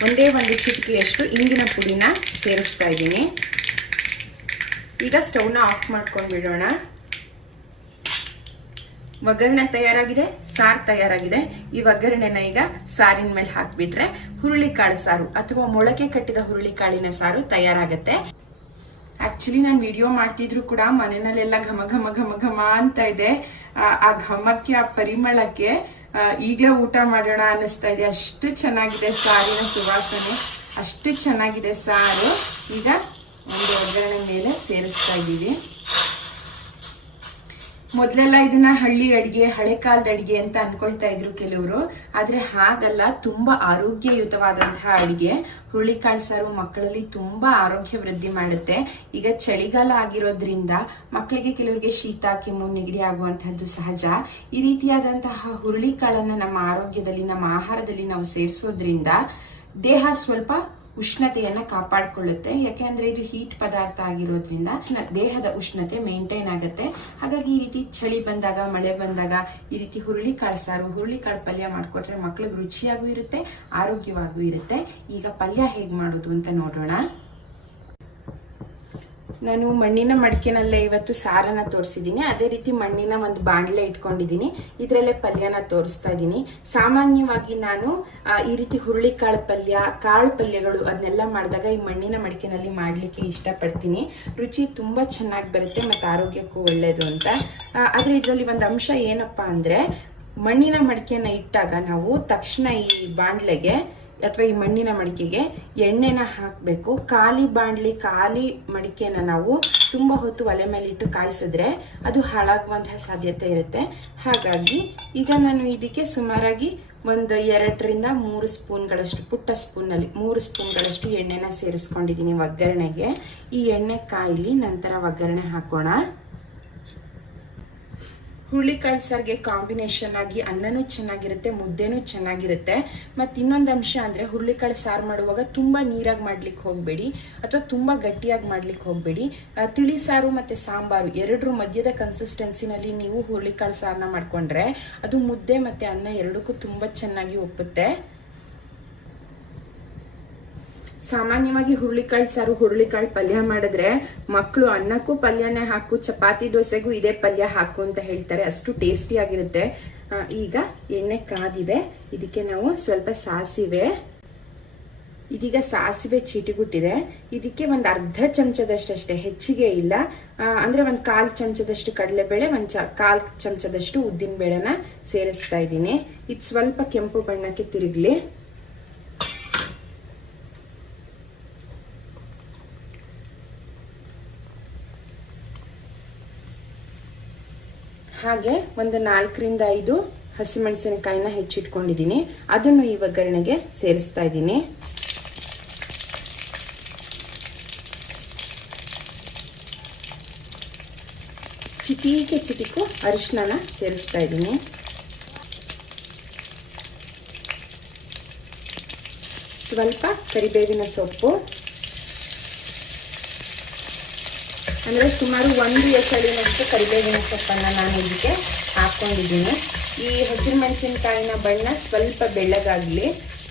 ಒಂದೇ ಒಂದು ಚಿಟಿಕೆಯಷ್ಟು ಇಂಗಿನ ಪುಡಿನ ಸೇರಿಸ್ತಾ ಇದ್ದೀನಿ. ಈಗ ಸ್ಟವ್ನ ಆಫ್ ಮಾಡ್ಕೊಂಡು ಬಿಡೋಣ. ಒಗ್ಗರಣೆ ತಯಾರಾಗಿದೆ, ಸಾರು ತಯಾರಾಗಿದೆ. ಈ ಒಗ್ಗರಣೆನ ಈಗ ಸಾರಿನ ಮೇಲೆ ಹಾಕ್ಬಿಟ್ರೆ ಹುರುಳಿಕಾಳು ಸಾರು ಅಥವಾ ಮೊಳಕೆ ಕಟ್ಟಿದ ಹುರುಳಿಕಾಳಿನ ಸಾರು ತಯಾರಾಗತ್ತೆ. ಆಕ್ಚುಲಿ ನಾನು ವಿಡಿಯೋ ಮಾಡ್ತಿದ್ರು ಕೂಡ ಮನೆಯಲ್ಲೆಲ್ಲ ಘಮ ಅಂತ ಇದೆ. ಆ ಘಮಕ್ಕೆ, ಆ ಪರಿಮಳಕ್ಕೆ ಈಗಲೇ ಊಟ ಮಾಡೋಣ ಅನ್ನಿಸ್ತಾ ಇದೆ. ಅಷ್ಟು ಚೆನ್ನಾಗಿದೆ ಸಾರಿನ ಸುವಾಸನೆ, ಅಷ್ಟು ಚೆನ್ನಾಗಿದೆ ಸಾರು. ಈಗ ಒಂದು ಒಗ್ಗರಣೆ ಮೇಲೆ ಸೇರಿಸ್ತಾ ಇದ್ದೀವಿ. ಮೊದಲೆಲ್ಲ ಇದನ್ನ ಹಳ್ಳಿ ಅಡಿಗೆ, ಹಳೆ ಕಾಲದ ಅಡಿಗೆ ಅಂತ ಅನ್ಕೊಳ್ತಾ ಇದ್ರು ಕೆಲವರು. ಆದ್ರೆ ಹಾಗಲ್ಲ, ತುಂಬಾ ಆರೋಗ್ಯಯುತವಾದಂತಹ ಅಡಿಗೆ. ಹುರುಳಿಕಾಳು ಸಾರು ಮಕ್ಕಳಲ್ಲಿ ತುಂಬಾ ಆರೋಗ್ಯ ವೃದ್ಧಿ ಮಾಡುತ್ತೆ. ಈಗ ಚಳಿಗಾಲ ಆಗಿರೋದ್ರಿಂದ ಮಕ್ಕಳಿಗೆ ಕೆಲವರಿಗೆ ಶೀತ, ಕೆಮ್ಮು, ನೆಗಡಿ ಆಗುವಂತಹದ್ದು ಸಹಜ. ಈ ರೀತಿಯಾದಂತಹ ಹುರುಳಿಕಾಳನ್ನ ನಮ್ಮ ಆರೋಗ್ಯದಲ್ಲಿ, ನಮ್ಮ ಆಹಾರದಲ್ಲಿ ನಾವು ಸೇರಿಸೋದ್ರಿಂದ ದೇಹ ಸ್ವಲ್ಪ ಉಷ್ಣತೆಯನ್ನ ಕಾಪಾಡಿಕೊಳ್ಳುತ್ತೆ. ಯಾಕೆಂದ್ರೆ ಇದು ಹೀಟ್ ಪದಾರ್ಥ ಆಗಿರೋದ್ರಿಂದ ದೇಹದ ಉಷ್ಣತೆ ಮೇಂಟೈನ್ ಆಗುತ್ತೆ. ಹಾಗಾಗಿ ಈ ರೀತಿ ಚಳಿ ಬಂದಾಗ, ಮಳೆ ಬಂದಾಗ ಈ ರೀತಿ ಹುರುಳಿಕಾಳು ಸಾರು, ಹುರುಳಿಕಾಳು ಪಲ್ಯ ಮಾಡ್ಕೊಟ್ರೆ ಮಕ್ಳಿಗೆ ರುಚಿಯಾಗೂ ಇರುತ್ತೆ, ಆರೋಗ್ಯವಾಗೂ ಇರುತ್ತೆ. ಈಗ ಪಲ್ಯ ಹೇಗೆ ಮಾಡೋದು ಅಂತ ನೋಡೋಣ. ನಾನು ಮಣ್ಣಿನ ಮಡಿಕೆನಲ್ಲೇ ಇವತ್ತು ಸಾರನ್ನ ತೋರಿಸಿದ್ದೀನಿ. ಅದೇ ರೀತಿ ಮಣ್ಣಿನ ಒಂದು ಬಾಣಲೆ ಇಟ್ಕೊಂಡಿದ್ದೀನಿ. ಇದರಲ್ಲೇ ಪಲ್ಯನ ತೋರಿಸ್ತಾ ಇದ್ದೀನಿ. ಸಾಮಾನ್ಯವಾಗಿ ನಾನು ಈ ರೀತಿ ಹುರುಳಿಕಾಳು ಪಲ್ಯ, ಕಾಳು ಪಲ್ಯಗಳು ಅದನ್ನೆಲ್ಲ ಮಾಡಿದಾಗ ಈ ಮಣ್ಣಿನ ಮಡಿಕೆನಲ್ಲಿ ಮಾಡ್ಲಿಕ್ಕೆ ಇಷ್ಟಪಡ್ತೀನಿ. ರುಚಿ ತುಂಬಾ ಚೆನ್ನಾಗಿ ಬರುತ್ತೆ ಮತ್ತು ಆರೋಗ್ಯಕ್ಕೂ ಒಳ್ಳೇದು ಅಂತ. ಆದ್ರೆ ಇದರಲ್ಲಿ ಒಂದು ಅಂಶ ಏನಪ್ಪಾ ಅಂದ್ರೆ, ಮಣ್ಣಿನ ಮಡಿಕೆನ ಇಟ್ಟಾಗ ನಾವು ತಕ್ಷಣ ಈ ಬಾಣಲೆಗೆ ಅಥವಾ ಈ ಮಣ್ಣಿನ ಮಡಿಕೆಗೆ ಎಣ್ಣೆನ ಹಾಕಬೇಕು. ಖಾಲಿ ಬಾಣಲಿ, ಖಾಲಿ ಮಡಿಕೆನ ನಾವು ತುಂಬಾ ಹೊತ್ತು ಒಲೆ ಮೇಲೆ ಇಟ್ಟು ಕಾಯಿಸಿದ್ರೆ ಅದು ಹಾಳಾಗುವಂತಹ ಸಾಧ್ಯತೆ ಇರುತ್ತೆ. ಹಾಗಾಗಿ ಈಗ ನಾನು ಇದಕ್ಕೆ ಸುಮಾರಾಗಿ ಒಂದು 2 ರಿಂದ 3 ಸ್ಪೂನ್ಗಳಷ್ಟು, ಪುಟ್ಟ ಸ್ಪೂನಲ್ಲಿ 3 ಸ್ಪೂನ್ಗಳಷ್ಟು ಎಣ್ಣೆನ ಸೇರಿಸ್ಕೊಂಡಿದ್ದೀನಿ ಒಗ್ಗರಣೆಗೆ. ಈ ಎಣ್ಣೆ ಕಾಯಿಲಿ, ನಂತರ ಒಗ್ಗರಣೆ ಹಾಕೋಣ. ಹುರುಳಿಕಾಳು ಸಾರಿಗೆ ಕಾಂಬಿನೇಷನ್ ಆಗಿ ಅನ್ನನೂ ಚೆನ್ನಾಗಿರುತ್ತೆ, ಮುದ್ದೆನೂ ಚೆನ್ನಾಗಿರುತ್ತೆ. ಮತ್ತು ಇನ್ನೊಂದು ಅಂಶ ಅಂದರೆ ಹುರುಳಿಕಾಳು ಸಾರು ಮಾಡುವಾಗ ತುಂಬ ನೀರಾಗಿ ಮಾಡ್ಲಿಕ್ಕೆ ಹೋಗಬೇಡಿ ಅಥವಾ ತುಂಬ ಗಟ್ಟಿಯಾಗಿ ಮಾಡ್ಲಿಕ್ಕೆ ಹೋಗಬೇಡಿ. ತಿಳಿ ಸಾರು ಮತ್ತು ಸಾಂಬಾರು ಎರಡರ ಮಧ್ಯದ ಕನ್ಸಿಸ್ಟೆನ್ಸಿನಲ್ಲಿ ನೀವು ಹುರುಳಿಕಾಳು ಸಾರನ್ನ ಮಾಡ್ಕೊಂಡ್ರೆ ಅದು ಮುದ್ದೆ ಮತ್ತು ಅನ್ನ ಎರಡಕ್ಕೂ ತುಂಬ ಚೆನ್ನಾಗಿ ಒಪ್ಪುತ್ತೆ. ಸಾಮಾನ್ಯವಾಗಿ ಹುರುಳಿಕಾಳು ಸಾರು ಹುರುಳಿಕಾಳು ಪಲ್ಯ ಮಾಡಿದ್ರೆ ಮಕ್ಕಳು ಅನ್ನಕ್ಕೂ ಪಲ್ಯನೇ ಹಾಕು, ಚಪಾತಿ ದೋಸೆಗೂ ಇದೇ ಪಲ್ಯ ಹಾಕು ಅಂತ ಹೇಳ್ತಾರೆ, ಅಷ್ಟು ಟೇಸ್ಟಿ ಆಗಿರುತ್ತೆ. ಈಗ ಎಣ್ಣೆ ಕಾದಿದೆ, ಇದಕ್ಕೆ ನಾವು ಸ್ವಲ್ಪ ಸಾಸಿವೆ, ಇದೀಗ ಸಾಸಿವೆ ಚೀಟಿಗುಟ್ಟಿದೆ, ಇದಕ್ಕೆ ಒಂದು ಅರ್ಧ ಚಮಚದಷ್ಟೇ, ಹೆಚ್ಚಿಗೆ ಇಲ್ಲ, ಅಂದ್ರೆ ಒಂದು 1/4 ಚಮಚದಷ್ಟು ಕಡಲೆಬೇಳೆ, ಒಂದು 1/4 ಚಮಚದಷ್ಟು ಉದ್ದಿನ ಬೇಳೆನ ಸೇರಿಸ್ತಾ ಇದ್ದೀನಿ. ಇದು ಸ್ವಲ್ಪ ಕೆಂಪು ಬಣ್ಣಕ್ಕೆ ತಿರುಗ್ಲಿ. ಹಾಗೆ ಒಂದು 4ರಿಂದ 5 ಹಸಿಮೆಣಸಿನಕಾಯಿನ ಹೆಚ್ಚಿಟ್ಕೊಂಡಿದ್ದೀನಿ, ಅದನ್ನು ಈ ಒಗ್ಗರಣೆಗೆ ಸೇರಿಸ್ತಾ ಇದ್ದೀನಿ. ಚಿಟಿಕು ಅರಿಶಿನ ಸೇರಿಸ್ತಾ ಇದ್ದೀನಿ. ಸ್ವಲ್ಪ ಕರಿಬೇವಿನ ಸೊಪ್ಪು, ಅಂದರೆ ಸುಮಾರು 1 ಎಸಳಿನಷ್ಟು ಕರಿಬೇವಿನ ಸೊಪ್ಪನ್ನು ನಾನು ಇದಕ್ಕೆ ಹಾಕ್ಕೊಂಡಿದ್ದೀನಿ. ಈ ಹಸಿರು ಮೆಣಸಿನಕಾಯಿನ ಬಣ್ಣ ಸ್ವಲ್ಪ ಬೆಳ್ಳಗಾಗಲಿ,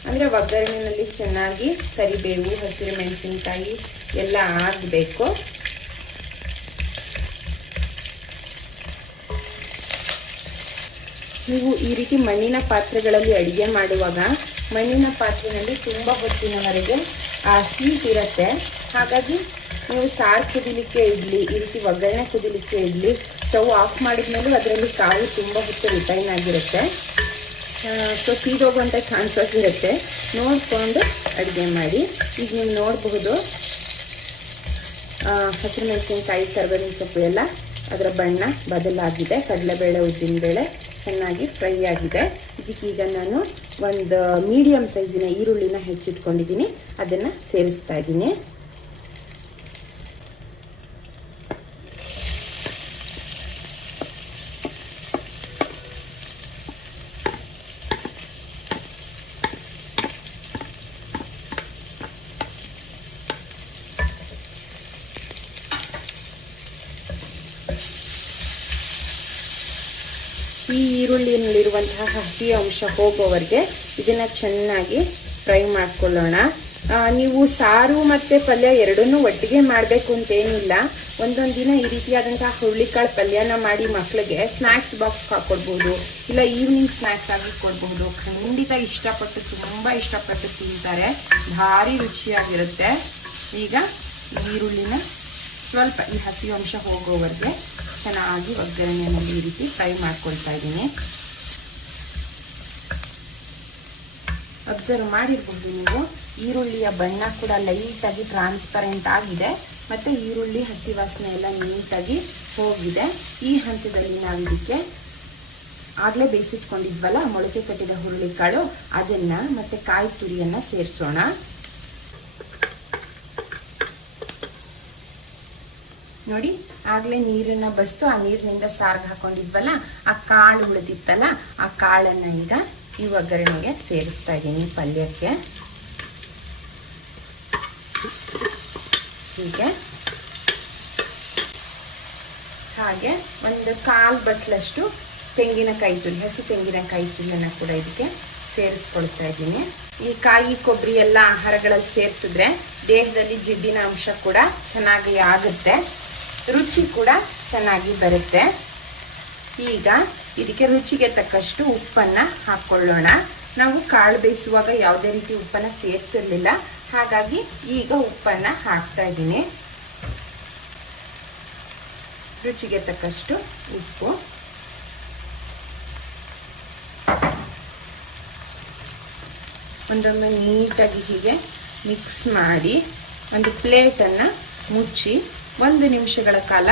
ಅಂದರೆ ಒಗ್ಗರಣೆಯಲ್ಲಿ ಚೆನ್ನಾಗಿ ಕರಿಬೇವು ಹಸಿರು ಮೆಣಸಿನಕಾಯಿ ಎಲ್ಲ ಆಗಬೇಕು. ನೀವು ಈ ರೀತಿ ಮಣ್ಣಿನ ಪಾತ್ರೆಗಳಲ್ಲಿ ಅಡುಗೆ ಮಾಡುವಾಗ ಮಣ್ಣಿನ ಪಾತ್ರೆಯಲ್ಲಿ ತುಂಬ ಹೊತ್ತಿನವರೆಗೆ ಹೀಟ್ ಇರುತ್ತೆ. ಹಾಗಾಗಿ ನೀವು ಸಾರು ಕುದಿಲಿಕ್ಕೆ ಇಡಲಿ, ಈ ರೀತಿ ಒಗ್ಗರಣೆ ಕುದಿಲಿಕ್ಕೆ ಇಡಲಿ, ಸ್ಟವ್ ಆಫ್ ಮಾಡಿದ್ಮೇಲೂ ಅದರಲ್ಲಿ ಕಾಳು ತುಂಬ ಹೊತ್ತು ರಿಟೈನ್ ಆಗಿರುತ್ತೆ. ಸೊ ಸೀದೋಗುವಂಥ ಚಾನ್ಸಸ್ ಇರುತ್ತೆ, ನೋಡಿಕೊಂಡು ಅಡುಗೆ ಮಾಡಿ. ಈಗ ನೀವು ನೋಡಬಹುದು ಹಸಿರು ಮೆಣಸಿನಕಾಯಿ ಕರಿಬೇವಿನ ಸೊಪ್ಪು ಎಲ್ಲ ಅದರ ಬಣ್ಣ ಬದಲಾಗಿದೆ, ಕಡಲೆಬೇಳೆ ಉದ್ದಿನಬೇಳೆ ಚೆನ್ನಾಗಿ ಫ್ರೈ ಆಗಿದೆ. ಇದಕ್ಕೀಗ ನಾನು ಒಂದು ಮೀಡಿಯಮ್ ಸೈಜಿನ ಈರುಳ್ಳಿನ ಹೆಚ್ಚಿಟ್ಕೊಂಡಿದ್ದೀನಿ, ಅದನ್ನು ಸೇರಿಸ್ತಾ ಇದ್ದೀನಿ. ಈ ಈರುಳ್ಳಿನಲ್ಲಿರುವಂತಹ ಹಸಿ ಅಂಶ ಹೋಗೋವರೆಗೆ ಇದನ್ನ ಚೆನ್ನಾಗಿ ಫ್ರೈ ಮಾಡ್ಕೊಳ್ಳೋಣ. ನೀವು ಸಾರು ಮತ್ತು ಪಲ್ಯ ಎರಡನ್ನೂ ಒಟ್ಟಿಗೆ ಮಾಡಬೇಕು ಅಂತೇನಿಲ್ಲ. ಒಂದೊಂದು ದಿನ ಈ ರೀತಿಯಾದಂತಹ ಹುರುಳಿಕಾಳು ಪಲ್ಯನ ಮಾಡಿ ಮಕ್ಕಳಿಗೆ ಸ್ನ್ಯಾಕ್ಸ್ ಬಾಕ್ಸ್ ಹಾಕ್ಕೊಡ್ಬೋದು, ಇಲ್ಲ ಈವ್ನಿಂಗ್ ಸ್ನ್ಯಾಕ್ಸ್ ಆಗಿ ಕೊಡ್ಬಹುದು. ಖಂಡಿತ ತುಂಬ ಇಷ್ಟಪಟ್ಟು ತಿಂತಾರೆ, ಭಾರಿ ರುಚಿಯಾಗಿರುತ್ತೆ. ಈಗ ಈರುಳ್ಳಿನ ಸ್ವಲ್ಪ ಈ ಹಸಿ ಅಂಶ ಹೋಗೋವರೆಗೆ ಚೆನ್ನಾಗಿ ಒಗ್ಗರಣೆಯಲ್ಲಿ ಈ ರೀತಿ ಫ್ರೈ ಮಾಡ್ಕೊಳ್ತಾ ಇದ್ದೀನಿ. ಅಬ್ಸರ್ವ್ ಮಾಡಿರ್ಬೋದು ನೀವು, ಈರುಳ್ಳಿಯ ಬಣ್ಣ ಕೂಡ ಲೈಟಾಗಿ ಟ್ರಾನ್ಸ್ಪರೆಂಟ್ ಆಗಿದೆ ಮತ್ತು ಈರುಳ್ಳಿ ಹಸಿ ವಾಸನೆ ಎಲ್ಲ ನೀಟಾಗಿ ಹೋಗಿದೆ. ಈ ಹಂತದಲ್ಲಿ ನಾವು ಇದಕ್ಕೆ ಆಗಲೇ ಬೇಯಿಸಿಟ್ಕೊಂಡಿದ್ವಲ್ಲ ಮೊಳಕೆ ಕಟ್ಟಿದ ಹುರುಳಿಕಾಳು, ಅದನ್ನು ಮತ್ತು ಕಾಯಿ ತುರಿಯನ್ನು ಸೇರಿಸೋಣ. ನೋಡಿ, ಆಗಲೇ ನೀರನ್ನು ಬಸ್ತು ಆ ನೀರಿನಿಂದ ಸಾರ್ಗೆ ಹಾಕೊಂಡಿದ್ವಲ್ಲ, ಆ ಕಾಳು ಉಳಿದಿತ್ತಲ್ಲ, ಆ ಕಾಳನ್ನು ಈಗ ಈ ಒಗ್ಗರಣೆಗೆ ಸೇರಿಸ್ತಾ ಇದ್ದೀನಿ ಪಲ್ಯಕ್ಕೆ. ಹೀಗೆ ಹಾಗೆ ಒಂದು 1/4 ಬಟ್ಲಷ್ಟು ತೆಂಗಿನಕಾಯಿ ತುರಿ, ಹಸಿ ತೆಂಗಿನಕಾಯಿ ತುರಿಯನ್ನು ಕೂಡ ಇದಕ್ಕೆ ಸೇರಿಸ್ಕೊಳ್ತಾ ಇದ್ದೀನಿ. ಈ ಕಾಯಿ ಕೊಬ್ಬರಿ ಎಲ್ಲ ಆಹಾರಗಳಲ್ಲಿ ಸೇರಿಸಿದ್ರೆ ದೇಹದಲ್ಲಿ ಜಿಡ್ಡಿನ ಅಂಶ ಕೂಡ ಚೆನ್ನಾಗಿ ಆಗುತ್ತೆ, ರುಚಿ ಕೂಡ ಚೆನ್ನಾಗಿ ಬರುತ್ತೆ. ಈಗ ಇದಕ್ಕೆ ರುಚಿಗೆ ತಕ್ಕಷ್ಟು ಉಪ್ಪನ್ನು ಹಾಕ್ಕೊಳ್ಳೋಣ. ನಾವು ಕಾಳು ಬೇಯಿಸುವಾಗ ಯಾವುದೇ ರೀತಿ ಉಪ್ಪನ್ನು ಸೇರಿಸಿರಲಿಲ್ಲ, ಹಾಗಾಗಿ ಈಗ ಉಪ್ಪನ್ನು ಹಾಕ್ತಾ ಇದ್ದೀನಿ. ರುಚಿಗೆ ತಕ್ಕಷ್ಟು ಉಪ್ಪು. ಒಂದೊಮ್ಮೆ ನೀಟಾಗಿ ಹೀಗೆ ಮಿಕ್ಸ್ ಮಾಡಿ ಒಂದು ಪ್ಲೇಟನ್ನು ಮುಚ್ಚಿ 1 ನಿಮಿಷಗಳ ಕಾಲ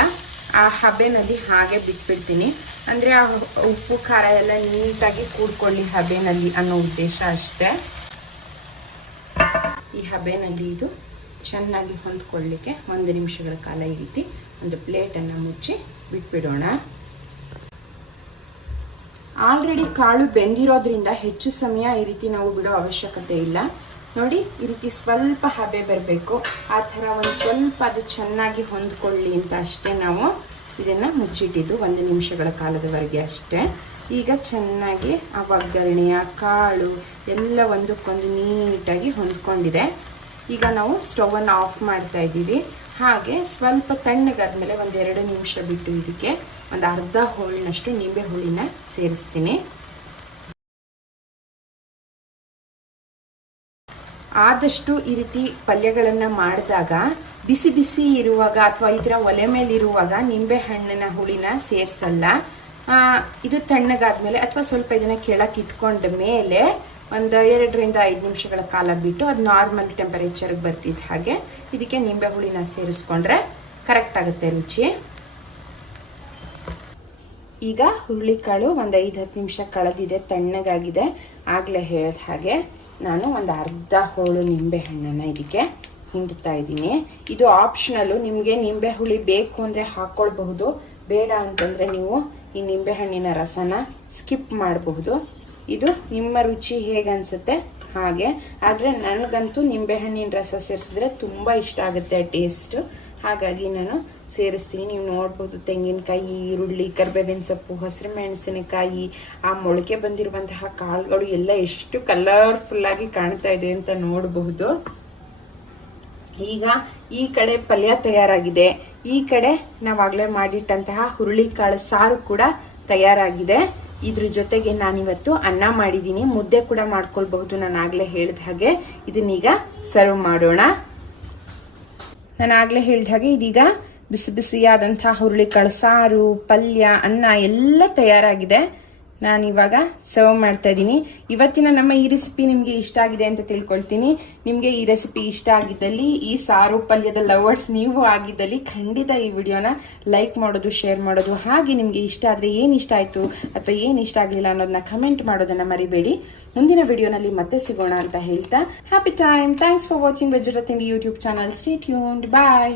ಆ ಹಬೆನಲ್ಲಿ ಹಾಗೆ ಬಿಟ್ಬಿಡ್ತೀನಿ. ಅಂದರೆ ಆ ಉಪ್ಪು ಖಾರ ಎಲ್ಲ ನೀಟಾಗಿ ಕೂಡ್ಕೊಳ್ಳಿ ಹಬೆನಲ್ಲಿ ಅನ್ನೋ ಉದ್ದೇಶ ಅಷ್ಟೇ. ಈ ಹಬೆನಲ್ಲಿ ಇದು ಚೆನ್ನಾಗಿ ಹೊಂದ್ಕೊಳ್ಳಿಕ್ಕೆ 1 ನಿಮಿಷಗಳ ಕಾಲ ಈ ರೀತಿ ಒಂದು ಪ್ಲೇಟನ್ನು ಮುಚ್ಚಿ ಬಿಟ್ಬಿಡೋಣ. ಆಲ್ರೆಡಿ ಕಾಳು ಬೆಂದಿರೋದ್ರಿಂದ ಹೆಚ್ಚು ಸಮಯ ಈ ರೀತಿ ನಾವು ಬಿಡೋ ಅವಶ್ಯಕತೆ ಇಲ್ಲ. ನೋಡಿ, ಈ ರೀತಿ ಸ್ವಲ್ಪ ಹಬೆ ಬರಬೇಕು. ಆ ಥರ ಒಂದು ಸ್ವಲ್ಪ ಅದು ಚೆನ್ನಾಗಿ ಹೊಂದ್ಕೊಳ್ಳಿ ಅಂತ ಅಷ್ಟೇ ನಾವು ಇದನ್ನು ಮುಚ್ಚಿಟ್ಟಿದ್ದು 1 ನಿಮಿಷಗಳ ಕಾಲದವರೆಗೆ ಅಷ್ಟೇ. ಈಗ ಚೆನ್ನಾಗಿ ಆ ಒಗ್ಗರಣೆಯ ಕಾಳು ಎಲ್ಲ ಒಂದಕ್ಕೊಂದು ನೀಟಾಗಿ ಹೊಂದ್ಕೊಂಡಿದೆ. ಈಗ ನಾವು ಸ್ಟವನ್ನು ಆಫ್ ಮಾಡ್ತಾ ಇದ್ದೀವಿ. ಹಾಗೆ ಸ್ವಲ್ಪ ತಣ್ಣಗಾದ್ಮೇಲೆ 1-2 ನಿಮಿಷ ಬಿಟ್ಟು ಇದಕ್ಕೆ ಒಂದು ಅರ್ಧ ಹೋಳಿನಷ್ಟು ನಿಂಬೆ ಹುಳಿನ ಸೇರಿಸ್ತೀನಿ. ಆದಷ್ಟು ಈ ರೀತಿ ಪಲ್ಯಗಳನ್ನು ಮಾಡಿದಾಗ ಬಿಸಿ ಬಿಸಿ ಇರುವಾಗ ಅಥವಾ ಈ ಥರ ಒಲೆ ಮೇಲೆ ಇರುವಾಗ ನಿಂಬೆ ಹಣ್ಣಿನ ಹುಳಿನ ಸೇರಿಸಲ್ಲ. ಇದು ತಣ್ಣಗಾದ್ಮೇಲೆ ಅಥವಾ ಸ್ವಲ್ಪ ಇದನ್ನು ಕೆಳಕ್ಕೆ ಇಟ್ಕೊಂಡ ಮೇಲೆ ಒಂದು 2-5 ನಿಮಿಷಗಳ ಕಾಲ ಬಿಟ್ಟು ಅದು ನಾರ್ಮಲ್ ಟೆಂಪರೇಚರ್ಗೆ ಬರ್ತಿದ್ದ ಹಾಗೆ ಇದಕ್ಕೆ ನಿಂಬೆ ಹುಳಿನ ಸೇರಿಸ್ಕೊಂಡ್ರೆ ಕರೆಕ್ಟ್ ಆಗುತ್ತೆ ರುಚಿ. ಈಗ ಹುರುಳಿಕಾಳು ಒಂದು 5-10 ನಿಮಿಷ ಕಳೆದಿದೆ, ತಣ್ಣಗಾಗಿದೆ. ಆಗಲೇ ಹೇಳಿದ ಹಾಗೆ ನಾನು ಒಂದು ಅರ್ಧ ಹೋಳು ನಿಂಬೆ ಹಣ್ಣನ್ನು ಇದಕ್ಕೆ ಹಿಂಡ್ತಾ ಇದ್ದೀನಿ. ಇದು ಆಪ್ಷನಲ್ಲು, ನಿಮಗೆ ನಿಂಬೆ ಹುಳಿ ಬೇಕು ಅಂದರೆ ಹಾಕ್ಕೊಳ್ಬಹುದು, ಬೇಡ ಅಂತಂದರೆ ನೀವು ಈ ನಿಂಬೆ ಹಣ್ಣಿನ ರಸನ ಸ್ಕಿಪ್ ಮಾಡಬಹುದು. ಇದು ನಿಮ್ಮ ರುಚಿ ಹೇಗೆ ಅನಿಸುತ್ತೆ ಹಾಗೆ. ಆದರೆ ನನಗಂತೂ ನಿಂಬೆ ಹಣ್ಣಿನ ರಸ ಸೇರಿಸಿದ್ರೆ ತುಂಬ ಇಷ್ಟ ಆಗುತ್ತೆ ಟೇಸ್ಟ್, ಹಾಗಾಗಿ ನಾನು ಸೇರಿಸ್ತೀನಿ. ನೀವು ನೋಡ್ಬೋದು ತೆಂಗಿನಕಾಯಿ, ಈರುಳ್ಳಿ, ಕರಿಬೇವಿನ ಸೊಪ್ಪು, ಹಸಿರು ಮೆಣಸಿನಕಾಯಿ, ಆ ಮೊಳಕೆ ಬಂದಿರುವಂತಹ ಕಾಳುಗಳು ಎಲ್ಲ ಎಷ್ಟು ಕಲರ್ಫುಲ್ಲಾಗಿ ಕಾಣ್ತಾ ಇದೆ ಅಂತ ನೋಡಬಹುದು. ಈಗ ಈ ಕಡೆ ಪಲ್ಯ ತಯಾರಾಗಿದೆ, ಈ ಕಡೆ ನಾವಾಗಲೇ ಮಾಡಿಟ್ಟಂತಹ ಹುರುಳಿಕಾಳು ಸಾರು ಕೂಡ ತಯಾರಾಗಿದೆ. ಇದ್ರ ಜೊತೆಗೆ ನಾನಿವತ್ತು ಅನ್ನ ಮಾಡಿದ್ದೀನಿ, ಮುದ್ದೆ ಕೂಡ ಮಾಡ್ಕೊಳ್ಬಹುದು ನಾನು ಆಗಲೇ ಹೇಳಿದ ಹಾಗೆ. ಇದನ್ನೀಗ ಸರ್ವ್ ಮಾಡೋಣ. ನಾನು ಆಗಲೇ ಹೇಳಿದ ಹಾಗೆ ಇದೀಗ ಬಿಸಿ ಬಿಸಿಯಾದಂತಹ ಹುರುಳಿಕಾಳು ಸಾರು, ಪಲ್ಯ, ಅನ್ನ ಎಲ್ಲ ತಯಾರಾಗಿದೆ. ನಾನಿವಾಗ ಸರ್ವ್ ಮಾಡ್ತಾ ಇದ್ದೀನಿ. ಇವತ್ತಿನ ನಮ್ಮ ಈ ರೆಸಿಪಿ ನಿಮಗೆ ಇಷ್ಟ ಆಗಿದೆ ಅಂತ ತಿಳ್ಕೊಳ್ತೀನಿ. ನಿಮಗೆ ಈ ರೆಸಿಪಿ ಇಷ್ಟ ಆಗಿದ್ದಲ್ಲಿ, ಈ ಸಾರು ಪಲ್ಯದ ಲವರ್ಸ್ ನೀವು ಆಗಿದ್ದಲ್ಲಿ ಖಂಡಿತ ಈ ವಿಡಿಯೋನ ಲೈಕ್ ಮಾಡೋದು, ಶೇರ್ ಮಾಡೋದು, ಹಾಗೆ ನಿಮಗೆ ಇಷ್ಟ ಆದರೆ ಏನು ಇಷ್ಟ ಆಯಿತು ಅಥವಾ ಏನು ಇಷ್ಟ ಆಗಲಿಲ್ಲ ಅನ್ನೋದನ್ನ ಕಮೆಂಟ್ ಮಾಡೋದನ್ನು ಮರಿಬೇಡಿ. ಮುಂದಿನ ವಿಡಿಯೋನಲ್ಲಿ ಮತ್ತೆ ಸಿಗೋಣ ಅಂತ ಹೇಳ್ತಾ happy time. Thanks for watching veg ಜೊತೆ ತಿಂಡಿ ಯೂಟ್ಯೂಬ್ ಚಾನಲ್. Stay tuned. ಬಾಯ್.